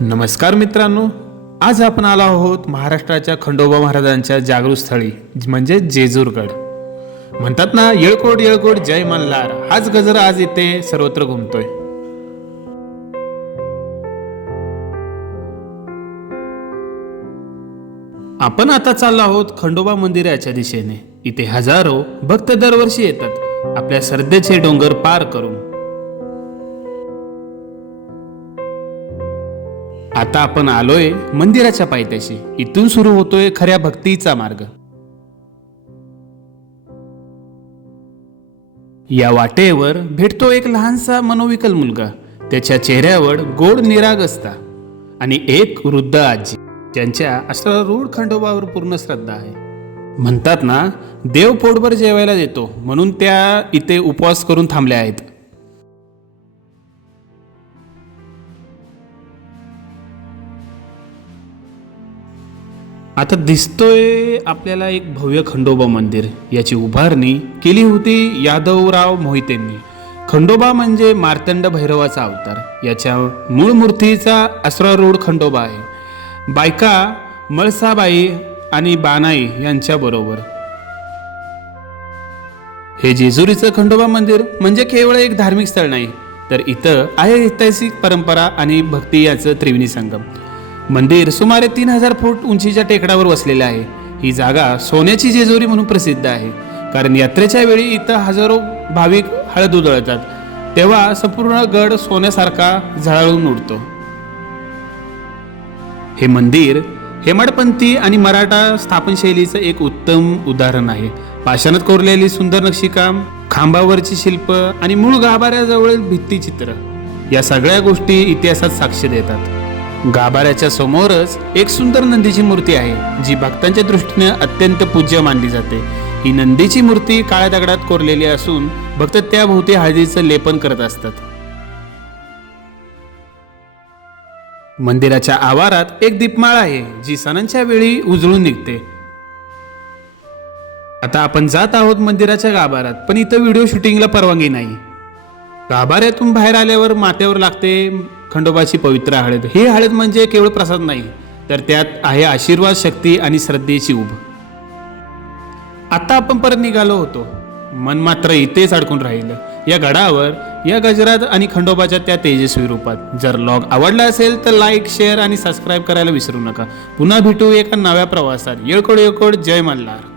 नमस्कार मित्रांनो आज आपण आलो आहोत महाराष्ट्राच्या खंडोबा महाराजांच्या जागृत स्थळी म्हणजे जेजूरगड. म्हणतात ना येळकोट येळकोट जय मल्हार. हाच गजर आज इथे सर्वत्र घुमतोय. आपण आता चाललो आहोत खंडोबा मंदिराच्या दिशेने. इथे हजारो भक्त दरवर्षी येतात. आपल्या श्रद्धेचे डोंगर पार करून. आता आपण आलोय मंदिराच्या पायथ्याशी. इथून सुरू होतोय खऱ्या भक्तीचा मार्ग. या वाटेवर भेटतो एक लहानसा मनोविकल मुलगा. त्याच्या चेहऱ्यावर गोड निराग असता आणि एक वृद्ध आजी. त्यांच्या अष्टारूढ खंडोबावर पूर्ण श्रद्धा आहे. म्हणतात ना देव पोटभर जेवायला देतो म्हणून त्या इथे उपवास करून थांबल्या आहेत. आता दिसतोय आपल्याला एक भव्य खंडोबा मंदिर. याची उभारणी केली होती यादवराव मोहितेंनी. खंडोबा म्हणजे मार्तंड भैरवाचा अवतार. याच्या मूळ मूर्तीचा अस्रारूढ खंडोबा आहे. बायका मळसाबाई आणि बानाई यांच्या बरोबर. हे जेजुरीचं खंडोबा मंदिर म्हणजे केवळ एक धार्मिक स्थळ नाही तर इथं आहे ऐतिहासिक परंपरा आणि भक्ती याचं त्रिवेणी संगम. मंदिर सुमारे तीन हजार फूट उंचीच्या टेकडावर वसलेले आहे. ही जागा सोन्याची जेजुरी म्हणून प्रसिद्ध आहे. कारण यात्रेच्या वेळी इथं हजारो भाविक हळद उधळतात. तेव्हा संपूर्ण गड सोन्यासारखा झळाळून उडतो. हे मंदिर हेमाडपंथी आणि मराठा स्थापनशैलीचं एक उत्तम उदाहरण आहे. पाषाणात कोरलेली सुंदर नक्षीकाम खांबावरची शिल्प आणि मूळ गाभाऱ्याजवळील भित्तीचित्र या सगळ्या गोष्टी इतिहासात साक्ष देतात. गाभाऱ्याच्या समोरच एक सुंदर नंदीची मूर्ती आहे जी भक्तांच्या दृष्टीने अत्यंत पूज्य मानली जाते. ही नंदीची मूर्ती काळ्या दगडात कोरलेली असून भक्त त्याभोवती हळदीचं लेपन करत असतात. मंदिराच्या आवारात एक दीपमाळ आहे जी सणांच्या वेळी उजळून निघते. आता आपण जात आहोत मंदिराच्या गाभारात पण इथं व्हिडिओ शूटिंगला परवानगी नाही. गाभाऱ्यातून बाहेर आल्यावर माथ्यावर लागते खंडोबाची पवित्र हळद. ही हळद म्हणजे केवळ प्रसाद नाही तर त्यात आहे आशीर्वाद शक्ती आणि श्रद्धेची उभ आता आपण परत निघालो होतो. मन मात्र इथेच अडकून राहिलं. या गडावर या गजरात आणि खंडोबाच्या त्या तेजस्वी रूपात. जर लॉग आवडला असेल तर लाईक शेअर आणि सबस्क्राईब करायला विसरू नका. पुन्हा भेटू एका नव्या प्रवासात. येळकोड येळकोड जय मल्हार.